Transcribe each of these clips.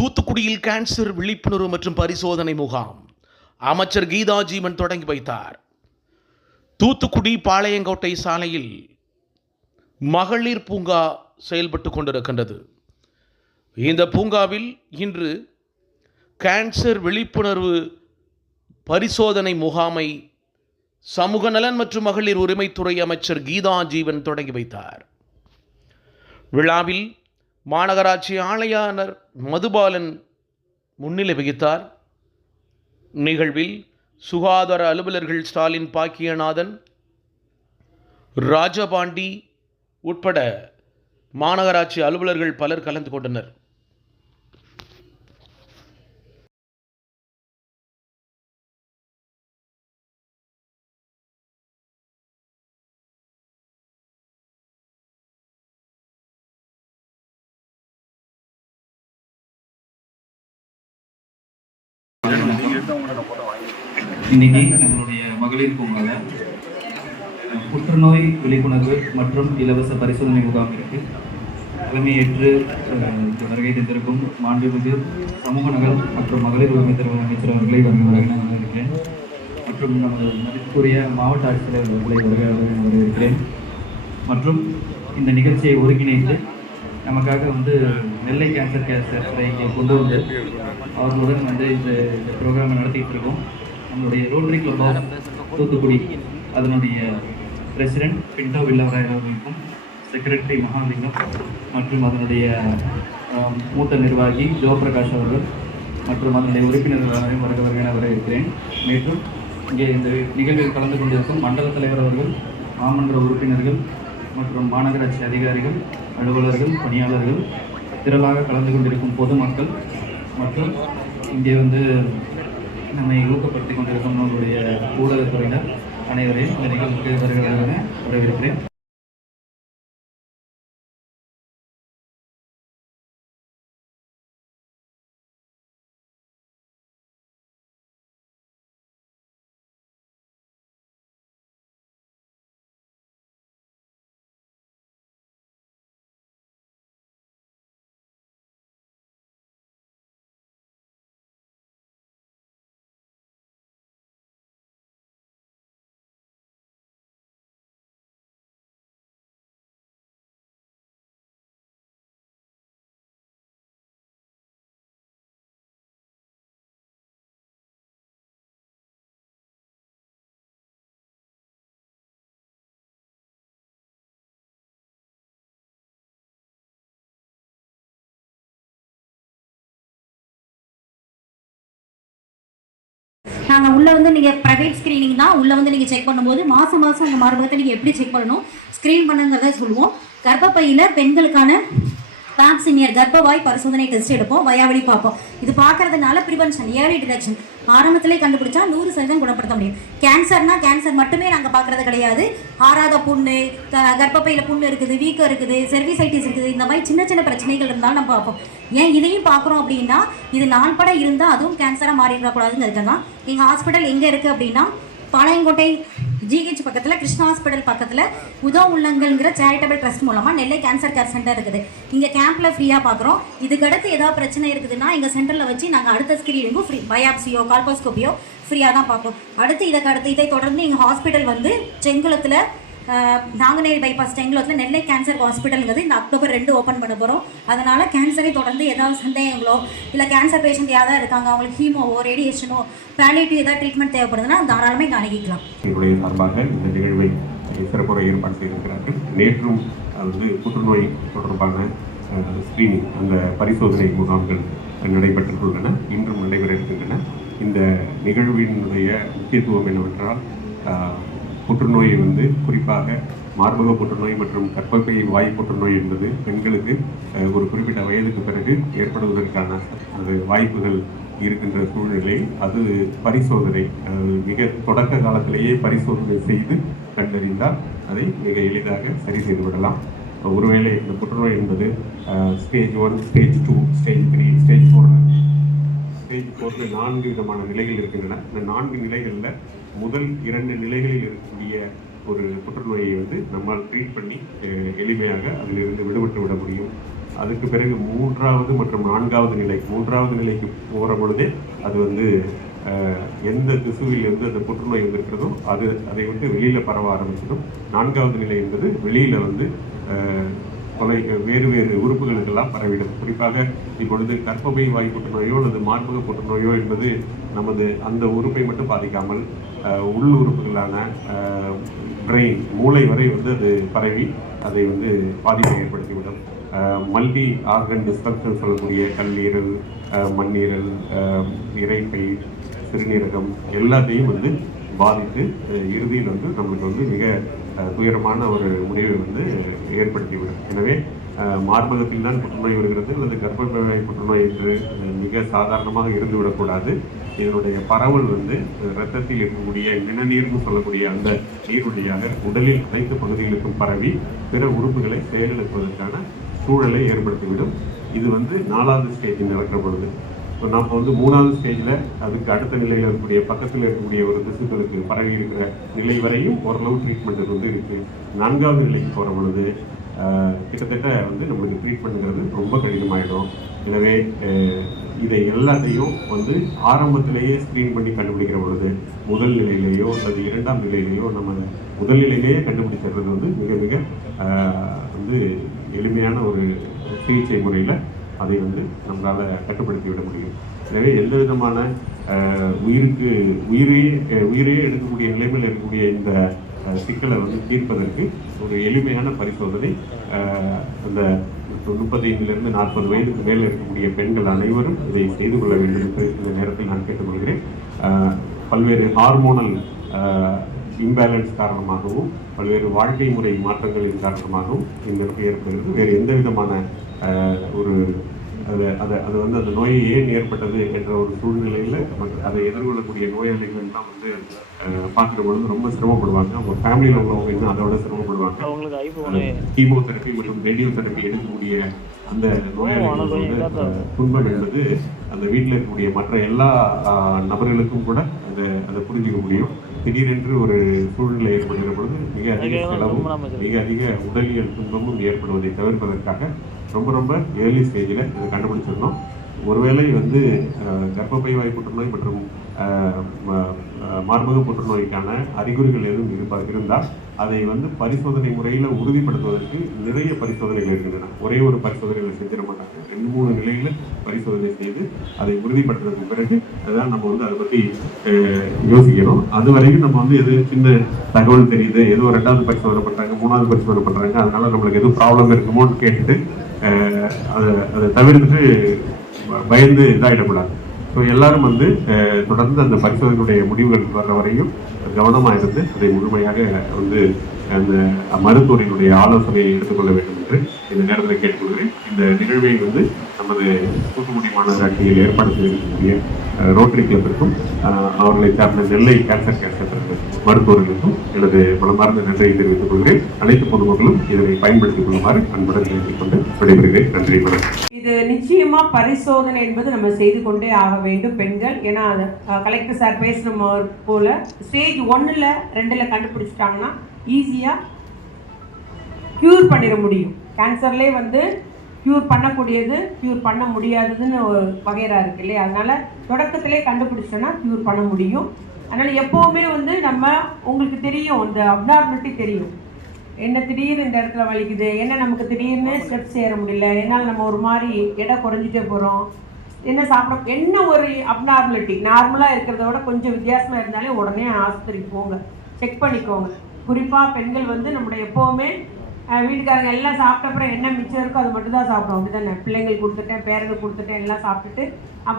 தூத்துக்குடியில் கேன்சர் விழிப்புணர்வு மற்றும் பரிசோதனை முகாம். அமைச்சர் கீதா ஜீவன் தொடங்கி வைத்தார். தூத்துக்குடி பாளையங்கோட்டை சாலையில் மகளிர் பூங்கா செயல்பட்டு கொண்டிருக்கின்றது. இந்த பூங்காவில் இன்று கேன்சர் விழிப்புணர்வு பரிசோதனை முகாமை சமூக நலன் மற்றும் மகளிர் உரிமைத்துறை அமைச்சர் கீதா ஜீவன் தொடங்கி வைத்தார். விழாவில் மாநகராட்சி ஆணையாளர் மதுபாலன் முன்னிலை வகித்தார். நிகழ்வில் சுகாதார அலுவலர்கள் ஸ்டாலின் பாக்கியநாதன் ராஜபாண்டி உட்பட மாநகராட்சி அலுவலர்கள் பலர் கலந்து கொண்டனர். இன்னைக்கு நம்மளுடைய மகளிர் பூங்காவில் புற்றுநோய் விழிப்புணர்வு மற்றும் இலவச பரிசோதனை முகாம் இருக்கு தலைமையேற்று வருகை தந்திருக்கும் மாண்புமிகு சமூக நகர் மற்றும் மகளிர் உரிமைத்துறை அமைச்சர் அவர்களை வருகை வருகை வரவேற்கிறேன். மற்றும் நமது மதிப்புக்குரிய மாவட்ட ஆட்சியர் அவர்களை வருகை வரவேற்கிறேன். மற்றும் இந்த நிகழ்ச்சியை ஒருங்கிணைத்து நமக்காக வந்து நெல்லை கேன்சர் கேர் சென்டரை இங்கே கொண்டு வந்து அவர்களுடன் வந்து இந்த இந்த ப்ரோக்ராமை நடத்திட்டு இருக்கோம் நம்மளுடைய ரோட்டரி கிளப் ஆஃப் தூத்துக்குடி அதனுடைய பிரசிடென்ட் பிண்டோ வில்லவராயர் அவர்களுக்கும் செக்ரட்டரி மகாலிங்கம் மற்றும் அதனுடைய மூத்த நிர்வாகி ஜோ பிரகாஷ் அவர்கள் மற்றும் அதனுடைய உறுப்பினர்கள் அனைவரும் வருக வருக என வரவேற்கிறேன். மேலும் இங்கே இந்த நிகழ்வில் கலந்து கொண்டிருக்கும் மண்டல தலைவர் அவர்கள் மாமன்ற உறுப்பினர்கள் மற்றும் மாநகராட்சி அதிகாரிகள் அலுவலர்கள் பணியாளர்கள் திரளாக கலந்து கொண்டிருக்கும் பொதுமக்கள் மற்றும் இங்கே வந்து நம்மை ஊக்கப்படுத்தி கொண்டிருக்கும் நம்மளுடைய ஊடகத்துறையினர் அனைவரையும் இந்த நிகழ்வுக்கு வருகிறேன் வரவேற்கிறேன். நாங்கள் உள்ளே வந்து நீங்கள் ப்ரைவேட் ஸ்க்ரீனிங் தான். உள்ளே வந்து நீங்கள் செக் பண்ணும்போது மாதம் மாதம் அந்த மார்பகத்தை நீங்கள் எப்படி செக் பண்ணணும்? ஸ்க்ரீன் பண்ணுங்கிறத சொல்லுவோம். கர்ப்பப்பையில் பெண்களுக்கான பேப்சினியர் கர்ப்பவாய் பரிசோதனை டெஸ்ட் எடுப்போம். வயாவளி பார்ப்போம். இது பார்க்கறதுனால ப்ரிவென்ஷன் ஏர்லி டிடெக்ஷன் ஆரம்பத்திலே கண்டுபிடிச்சா நூறு சதவீதம் குணப்படுத்த முடியும். கேன்சர்னா கேன்சர் மட்டுமே நாங்கள் பார்க்கறது கிடையாது. ஆறாத புண்ணு கர்ப்பப்பையில் புண்ணு இருக்குது வீக்கம் இருக்குது செர்விசைட்டிஸ் இருக்குது இந்த மாதிரி சின்ன சின்ன பிரச்சனைகள் இருந்தாலும் நம்ம பார்ப்போம். ஏன் இதையும் பார்க்குறோம் அப்படின்னா இது நாள்பட இருந்தால் அதுவும் கேன்சராக மாறிடக்கூடாதுங்கிறது தான் எங்கள் ஹாஸ்பிட்டல் எங்கே இருக்குது அப்படின்னா பாளையங்கோட்டை ஜிஹெச் பக்கத்தில் கிருஷ்ணா ஹாஸ்பிட்டல் பக்கத்தில் உதவ உள்ளங்கள்ங்கிற சேரிட்டபிள் ட்ரஸ்ட் மூலமாக நெல்லை கேன்சர் கேர் சென்டர் இருக்குது. இங்கே கேம்பில் ஃப்ரீயாக பார்க்குறோம் இதுக்கடுத்து ஏதாவது பிரச்சனை இருக்குதுன்னா எங்கள் சென்டரில் வச்சு நாங்கள் அடுத்த ஸ்கிரீனிங்கும் ஃப்ரீ பயாப்சியோ கால்போஸ்கோப்பியோ ஃப்ரீயாக தான் பார்ப்போம். அடுத்து இதுக்கு அடுத்து இதை தொடர்ந்து எங்கள் ஹாஸ்பிட்டல் வந்து செங்குளத்தில் நாங்குநேரி பைபாஸ் செங்குளத்தில் நெல்லை கேன்சர் ஹாஸ்பிட்டலுங்கிறது இந்த அக்டோபர் ரெண்டு ஓப்பன் பண்ண போகிறோம் அதனால் கேன்சரை தொடர்ந்து ஏதாவது சந்தேகங்களோ இல்லை கேன்சர் பேஷண்ட் யாராவது இருக்காங்க அவங்களுக்கு ஹீமோவோ ரேடியேஷனோ பேலிட்டிவ் ஏதாவது ட்ரீட்மெண்ட் தேவைப்படுதுன்னா தாராளமாக இங்கே அணுகிக்கலாம். எங்களுடைய சார்பாக இந்த நிகழ்வை சிறப்புற ஏற்பாடு செய்திருக்கிறார்கள். நேற்றும் வந்து புற்றுநோய் தொடர்பான ஸ்கிரீனிங் அந்த பரிசோதனை முகாம்கள் நடைபெற்றுள்ளன. இன்றும் நடைபெற இருக்கின்றன. இந்த நிகழ்வினுடைய முக்கியத்துவம் என்னவென்றால் புற்றுநோய் வந்து குறிப்பாக மார்பக புற்றுநோய் மற்றும் கர்ப்பப்பை வாய் புற்றுநோய் என்பது பெண்களுக்கு ஒரு குறிப்பிட்ட வயதுக்கு பிறகு ஏற்படுவதற்கான அது வாய்ப்புகள் இருக்கின்ற சூழ்நிலை. அது பரிசோதனை மிக தொடக்க காலத்திலேயே பரிசோதனை செய்து கண்டறிந்தால் அதை மிக எளிதாக சரி செய்து விடலாம். ஒருவேளை இந்த புற்றுநோய் என்பது stage one stage two stage three stage four stage ஃபோரில் நான்கு விதமான நிலைகள் இருக்கின்றன. இந்த நான்கு நிலைகளில் முதல் இரண்டு நிலைகளில் இருக்கும் ஒரு புற்றுநோயை வந்து நம்மால் ட்ரீட் பண்ணி எளிமையாக அதிலிருந்து விடுபட்டு விட முடியும். அதுக்கு பிறகு மூன்றாவது மற்றும் நான்காவது நிலை மூன்றாவது நிலைக்கு போகிற பொழுதே அது வந்து எந்த திசுவில் இருந்து அந்த புற்றுநோய் வந்திருக்கிறதோ அது அதை வந்து வெளியில் பரவ ஆரம்பிச்சிடும். நான்காவது நிலை என்பது வெளியில் வந்து தொலை கொலை வேறு வேறு உறுப்புகளுக்கெல்லாம் பரவிடும். குறிப்பாக இப்பொழுது கர்ப்பப்பை வாய் புற்றுநோயோ அல்லது மார்பக புற்றுநோயோ என்பது நமது அந்த உறுப்பை மட்டும் பாதிக்காமல் உள் உறுப்புகளான பிரெயின் மூளை வரை வந்து அது பரவி அதை வந்து பாதிப்பை ஏற்படுத்திவிடும். மல்டி ஆர்கன் டிஸ்ட்ரக்ஷன் சொல்லக்கூடிய கல்லீரல் மண்ணீரல் இறைப்பை சிறுநீரகம் எல்லாத்தையும் வந்து பாதித்து இறுதியில் வந்து நம்மளுக்கு வந்து மிக துயரமான ஒரு முடிவை வந்து ஏற்படுத்திவிடும். எனவே மார்பகத்தில் தான் புற்றுநோய் வருகிறது அல்லது கர்ப்பப்பை புற்றுநோய் என்று மிக சாதாரணமாக இருந்து விடக்கூடாது இதனுடைய பரவல் வந்து ரத்தத்தில் இரத்தத்தில் இருக்கக்கூடிய நிணநீர்னு சொல்லக்கூடிய அந்த நீர் உடலில் அனைத்து பகுதிகளுக்கும் பரவி பிற உறுப்புகளை செயலிழப்பதற்கான சூழலை ஏற்படுத்திவிடும். இது வந்து நாலாவது ஸ்டேஜில் நடக்கிற பொழுது. இப்போ நம்ம வந்து மூணாவது ஸ்டேஜில் அதுக்கு அடுத்த நிலையில் இருக்கக்கூடிய பக்கத்தில் இருக்கக்கூடிய ஒரு திசுக்களுக்கு பரவி இருக்கிற நிலை வரையும் ஓரளவு ட்ரீட்மெண்ட் வந்து இருக்குது நான்காவது நிலைக்கு போகிற பொழுது கிட்டத்தட்ட வந்து நம்மளுக்கு ட்ரீட்மெண்ட்ங்கிறது ரொம்ப கடினமாயிடும். எனவே இதை எல்லாத்தையும் வந்து ஆரம்பத்திலேயே ஸ்க்ரீன் பண்ணி கண்டுபிடிக்கிற பொழுது முதல் நிலையிலேயோ அல்லது இரண்டாம் நிலையிலேயோ நம்ம முதல் நிலையிலேயே கண்டுபிடிக்கிறது வந்து மிக மிக வந்து எளிமையான ஒரு சிகிச்சை முறையில் அதை வந்து நம்மளால் கட்டுப்படுத்தி விட முடியும். எனவே எந்த விதமான உயிருக்கு உயிரையே உயிரையே எடுக்கக்கூடிய நிலைமையில் இருக்கக்கூடிய இந்த சிக்கலை வந்து தீர்ப்பதற்கு ஒரு எளிமையான பரிசோதனை அந்த முப்பத்தைந்திலிருந்து நாற்பது வயதுக்கு மேலே இருக்கக்கூடிய பெண்கள் அனைவரும் இதை செய்து கொள்ள வேண்டும் என்று இந்த நேரத்தில் நான் கேட்டுக்கொள்கிறேன். பல்வேறு ஹார்மோனல் இம்பேலன்ஸ் காரணமாகவும் பல்வேறு வாழ்க்கை முறை மாற்றங்களின் காரணமாகவும் இந்த ஏற்படுகிறது. வேறு எந்த விதமான ஒரு அது அதை அது வந்து அந்த நோய் ஏன் ஏற்பட்டது என்ற ஒரு சூழ்நிலையில் அதை எதிர்கொள்ளக்கூடிய நோயாளிகள் எல்லாம் வந்து பார்க்கிற பொழுது ரொம்ப சிரமப்படுவாங்க. அவங்க ஃபேமிலியில் உள்ளவங்க இன்னும் அதை விட சிரமப்படுவாங்க. கீமோதெரப்பி மற்றும் ரேடியோ தெரப்பி எடுக்கக்கூடிய அந்த நோயாளிகள் வந்து ஆஹ், துன்பம் என்பது அந்த வீட்டில் இருக்கக்கூடிய மற்ற எல்லா நபர்களுக்கும் கூட அதை அதை புரிஞ்சுக்க முடியும். திடீரென்று ஒரு சூழ்நிலை ஏற்படுகிற பொழுது மிக அதிக செலவும் மிக அதிக உடலியல் துன்பமும் ஏற்படுவதை தவிர்ப்பதற்காக ரொம்ப ரொம்ப ஏர்லி ஸ்டேஜில் இதை கண்டுபிடிச்சிருந்தோம். ஒருவேளை வந்து அஹ், கர்ப்பப்பை வாய் புற்றுநோய் மற்றும் மார்பக புற்றுநோய்க்கான அறிகுறிகள் எதுவும் இருப்பா இருந்தால் அதை வந்து பரிசோதனை முறையில் உறுதிப்படுத்துவதற்கு நிறைய பரிசோதனைகள் இருக்கின்றன. ஒரே ஒரு பரிசோதனைகளை செஞ்சிட மாட்டாங்க. ரெண்டு மூணு நிலையில் பரிசோதனை செய்து அதை உறுதிப்படுத்துறதுக்கு பிறகு அதான் நம்ம வந்து அதை பற்றி யோசிக்கிறோம் யோசிக்கணும். அது வரைக்கும் நம்ம வந்து எது சின்ன தகவல் தெரியுது ஏதோ ரெண்டாவது பரிசோதனை பண்ணுறாங்க மூணாவது பரிசோதனை பண்ணுறாங்க அதனால நம்மளுக்கு எதுவும் ப்ராப்ளம் இருக்குமோன்னு கேட்டுட்டு அதை அதை தவிர்த்துட்டு பயந்து இதாகிடக்கூடாது ஸோ எல்லாரும் வந்து தொடர்ந்து அந்த பரிசோதனையுடைய முடிவுகள் வர்ற வரையும் கவனமாக இருந்து அதை முழுமையாக வந்து அந்த மருத்துவரினுடைய ஆலோசனையை எடுத்துக்கொள்ள வேண்டும் என்று இந்த நேரத்தில் கேட்டுக்கொள்கிறேன். இந்த நிகழ்வை வந்து நமது தூத்துக்குடி மாநகராட்சியில் ஏற்பாடு செய்திருக்கக்கூடிய ரோட்டரி கிளப்பிற்கும் அவர்களை சார்ந்த நெல்லை கேன்சர் கேர் மருத்துவர்களுக்கும் எனது மனமார்ந்த நன்றியை தெரிவித்துக் கொள்கிறேன். அனைத்து பொதுமக்களும் இதனை பயன்படுத்திக் கொள்ளுமாறு அன்புடன் கேட்டுக்கொண்டு விடைபெறுகிறேன். நன்றி வணக்கம். இது நிச்சயமா பரிசோதனை என்பது நம்ம செய்து கொண்டே ஆக வேண்டும் பெண்கள். ஏன்னா கலெக்டர் சார் பேசுன போல் போல ஸ்டேஜ் ஒன்னுல ரெண்டுல கண்டுபிடிச்சிட்டாங்கன்னா ஈஸியா க்யூர் பண்ணிட முடியும். கேன்சர்லேயே வந்து க்யூர் பண்ணக்கூடியது க்யூர் பண்ண முடியாததுன்னு ஒரு வகையறா இருக்கு இல்லையா? அதனால தொடக்கத்திலே கண்டுபிடிச்சோன்னா க்யூர் பண்ண முடியும். அதனால எப்போவுமே வந்து நம்ம உங்களுக்கு தெரியும் இந்த அப்னார்மலிட்டி தெரியும். என்ன திடீர்னு இந்த இடத்துல வலிக்குது? என்ன நமக்கு திடீர்னு ஸ்டெப்ஸ் ஏற முடியல? என்னால் நம்ம ஒரு மாதிரி எடை குறைஞ்சிட்டே போகிறோம் என்ன சாப்பிட என்ன ஒரு அப்நார்மலிட்டி நார்மலாக இருக்கிறத விட கொஞ்சம் வித்தியாசமாக இருந்தாலே உடனே ஆஸ்பத்திரிக்கு போங்க. செக் பண்ணிக்கோங்க. குறிப்பாக பெண்கள் வந்து நம்மளோட எப்போவுமே வீட்டுக்காரங்க எல்லாம் சாப்பிட்ட அப்புறம் என்ன மிச்சம் இருக்கோ அது மட்டும் தான் சாப்பிடுவோம் அப்படிதானே பிள்ளைங்களுக்கு கொடுத்துட்டேன் பேரனுக்கு கொடுத்துட்டேன் எல்லாம் சாப்பிட்டுட்டு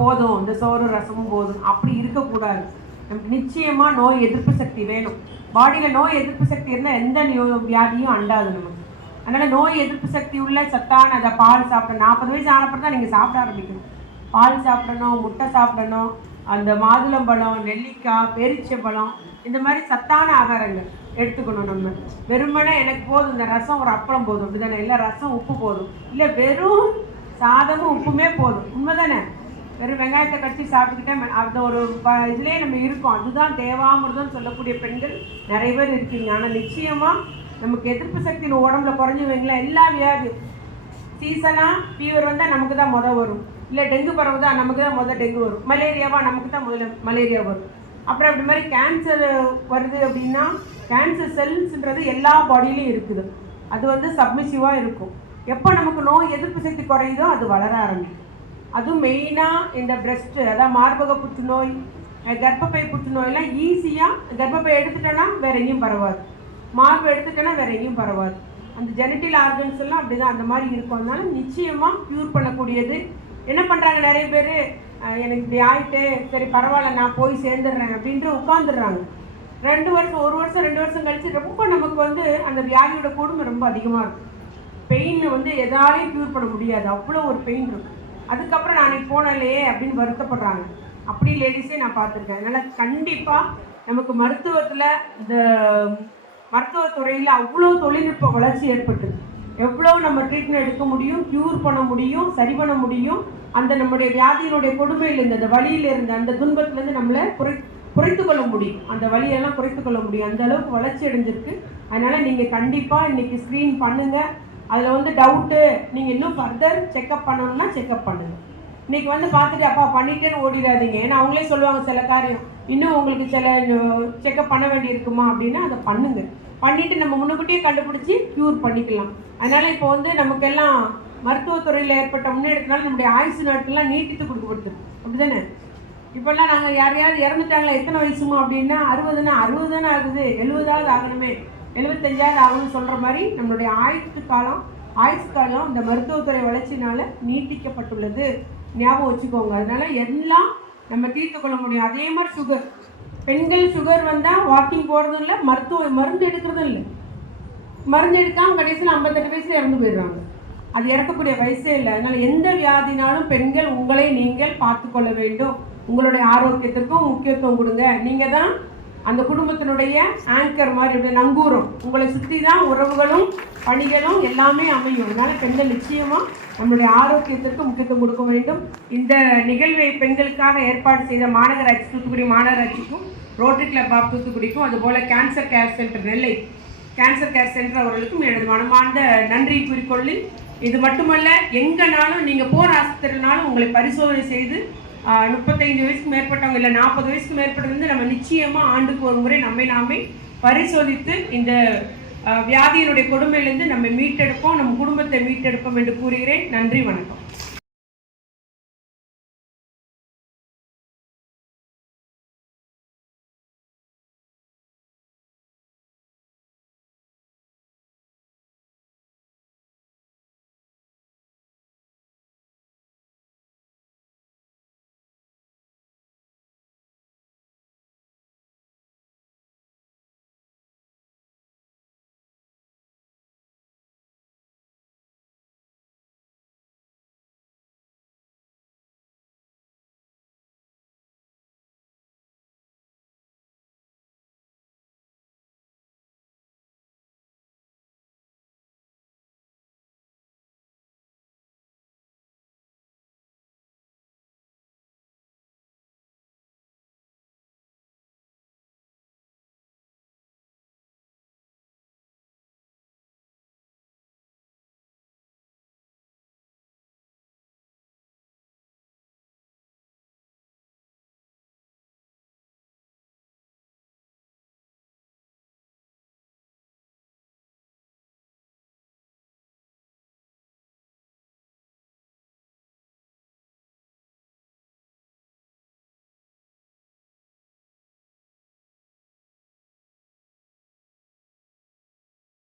போதும். இந்த சோறு ரசமும் போதும். அப்படி இருக்கக்கூடாது. நிச்சயமா நோய் எதிர்ப்பு சக்தி வேணும். பாடியில நோய் எதிர்ப்பு சக்தி இருந்தால் எந்த நியோ- வியாதியும் அண்டாது நமக்கு. அதனால நோய் எதிர்ப்பு சக்தி உள்ள சத்தான அதை பால் சாப்பிட நாற்பது வயசு ஆனப்பறம் தான் நீங்கள் சாப்பிட ஆரம்பிக்கணும். பால் சாப்பிடணும் முட்டை சாப்பிடணும் அந்த மாதுளம்பழம் நெல்லிக்காய் பேரிச்சம்பழம் இந்த மாதிரி சத்தான ஆகாரங்கள் எடுத்துக்கணும் நம்ம. வெறுமனே எனக்கு போதும் இந்த ரசம் ஒரு அப்பளம் போதும் அப்படிதானே இல்லை ரசம் உப்பு போதும். இல்லை வெறும் சாதமும் உப்புமே போதும். உண்மைதானே? வெறும் வெங்காயத்தை கடிச்சு சாப்பிட்டுக்கிட்டே ம- அந்த ஒரு ப- இதுலேயே நம்ம இருக்கோம். அதுதான் தேவாமிர்தம் சொல்லக்கூடிய பெண்கள் நிறைய பேர் இருக்கீங்க. ஆனால் நிச்சயமாக நமக்கு எதிர்ப்பு சக்தி உடம்புல குறைஞ்சு வைங்களேன். எல்லா வியாதி சீசனாக ஃபீவர் வந்தால் நமக்கு தான் மொதல் வரும். இல்லை டெங்கு பரவுதா நமக்கு தான் முதல் டெங்கு வரும். மலேரியாவா நமக்கு தான் முதல்ல மலேரியா வரும். அப்புறம் அப்படி மாதிரி கேன்சர் வருது அப்படின்னா கேன்சர் செல்ஸ்ன்றது எல்லா பாடியிலையும் இருக்குது. அது வந்து சப்மிசிவாக இருக்கும். எப்போ நமக்கு நோய் எதிர்ப்பு சக்தி குறையுதோ அது வளர ஆரம்பிக்கும். அதுவும் மெயினாக இந்த பிரஸ்ட்டு அதாவது மார்பக புற்றுநோய் கர்ப்பப்பை புற்றுநோயெல்லாம் ஈஸியாக கர்ப்பப்பை எடுத்துட்டோன்னா வேற எங்கேயும் பரவாது. மார்பு எடுத்துட்டோன்னா வேற எங்கேயும் பரவாது. அந்த ஜெனட்டில் ஆர்கன்ஸ் எல்லாம் அப்படி தான் அந்த மாதிரி இருக்கும். அதனால நிச்சயமாக க்யூர் பண்ணக்கூடியது. என்ன பண்ணுறாங்க நிறைய பேர்? எனக்கு இப்படி ஆயிட்டு சரி பரவாயில்ல நான் போய் சேர்ந்துடுறேன் அப்படின்ட்டு உட்காந்துடுறாங்க ரெண்டு வருஷம் ஒரு வருஷம் ரெண்டு வருஷம் கழித்து ரொம்ப நமக்கு வந்து அந்த வியாதியோட கொடுமை ரொம்ப அதிகமாக இருக்கும். பெயின் வந்து எதாலையும் க்யூர் பண்ண முடியாது. அவ்வளோ ஒரு பெயின் இருக்கும். அதுக்கப்புறம் நான் இன்னைக்கு போனலையே அப்படின்னு வருத்தப்படுறாங்க. அப்படி லேடிஸே நான் பார்த்துருக்கேன். அதனால் கண்டிப்பாக நமக்கு மருத்துவத்தில் இந்த மருத்துவத்துறையில் அவ்வளோ தொழில்நுட்ப வளர்ச்சி ஏற்பட்டது எவ்வளோ நம்ம ட்ரீட்மெண்ட் எடுக்க முடியும் க்யூர் பண்ண முடியும் சரி பண்ண முடியும் அந்த நம்முடைய வியாதியினுடைய கொடுமையிலிருந்து அந்த வலியிலிருந்து அந்த துன்பத்திலேருந்து நம்மளை குறை குறைத்து கொள்ள முடியும். அந்த வலியெல்லாம் குறைத்து கொள்ள முடியும். அந்த அளவுக்கு வளர்ச்சி அடைஞ்சிருக்கு. அதனால் நீங்கள் கண்டிப்பாக இன்றைக்கி ஸ்க்ரீன் பண்ணுங்கள் அதில் வந்து டவுட்டு நீங்கள் இன்னும் ஃபர்தர் செக்அப் பண்ணணும்னா செக்அப் பண்ணுங்க. இன்னைக்கு வந்து பார்த்துட்டு அப்பா பண்ணிட்டேன்னு ஓடிடாதீங்க. ஏன்னா அவங்களே சொல்லுவாங்க சில காரியம் இன்னும் உங்களுக்கு சில செக்அப் பண்ண வேண்டி இருக்குமா அப்படின்னா அதை பண்ணுங்க. பண்ணிட்டு நம்ம முன்னுக்கூட்டியே கண்டுபிடிச்சி க்யூர் பண்ணிக்கலாம். அதனால் இப்போ வந்து நமக்கெல்லாம் மருத்துவத்துறையில் ஏற்பட்ட முன்னேற்றத்தினால நம்முடைய ஆயுசு நாட்கள்லாம் நீட்டித்து கொடுக்கப்படுது அப்படிதானே? இப்போல்லாம் நாங்கள் யாரையாவது இறந்துட்டாங்களா? எத்தனை வயசுமா? அப்படின்னா அறுபதுன்னா அறுபது தானே ஆகுது. எழுபதாவது ஆகணுமே. எழுபத்தஞ்சாவது ஆகும்னு சொல்கிற மாதிரி நம்மளுடைய ஆயுத்து காலம் ஆயுசு காலம் இந்த மருத்துவத்துறை வளர்ச்சினால் நீட்டிக்கப்பட்டுள்ளது. ஞாபகம் வச்சுக்கோங்க. அதனால் எல்லாம் நம்ம தீர்த்து கொள்ள முடியும். அதே மாதிரி சுகர் பெண்கள் சுகர் வந்தால் வாக்கிங் போகிறதும் இல்லை மருத்துவ மருந்து எடுக்கிறதும் இல்லை. மருந்து எடுக்காமல் கடைசியில் ஐம்பத்தெட்டு வயசில் இறந்து போயிடுறாங்க. அது இறக்கக்கூடிய வயசே இல்லை. அதனால் எந்த வியாதினாலும் பெண்கள் உங்களை நீங்கள் பார்த்து கொள்ள வேண்டும். உங்களுடைய ஆரோக்கியத்திற்கும் முக்கியத்துவம் கொடுங்க. நீங்கள் தான் அந்த குடும்பத்தினுடைய ஆங்கர் மாதிரி இப்படி நங்கூரம். உங்களை சுற்றி தான் உறவுகளும் பணிகளும் எல்லாமே அமையும். அதனால பெண்கள் நிச்சயமா நம்மளுடைய ஆரோக்கியத்திற்கு முக்கியத்துவம் கொடுக்க வேண்டும். இந்த நிகழ்வை பெண்களுக்காக ஏற்பாடு செய்த மாநகராட்சி தூத்துக்குடி மாநகராட்சிக்கும் ரோட்டரி கிளப் ஆஃப் தூத்துக்குடிக்கும் அதுபோல cancer care centre Nellai cancer care centre அவர்களுக்கும் எனது மனமார்ந்த நன்றி கூறிக்கொள்ளி இது மட்டுமல்ல எங்கனாலும் நீங்கள் போகிற ஆஸ்பத்திரினாலும் உங்களை பரிசோதனை செய்து முப்பத்தைந்து வயசுக்கு மேற்பட்டவங்க இல்லை நாற்பது வயசுக்கு மேற்பட்டது வந்து நம்ம நிச்சயமாக ஆண்டுக்கு ஒரு முறை நம்மை நாமே பரிசோதித்து இந்த வியாதியினுடைய கொடுமையிலிருந்து நம்மை மீட்டெடுப்போம் நம் குடும்பத்தை மீட்டெடுப்போம் என்று கூறுகிறேன். நன்றி வணக்கம்.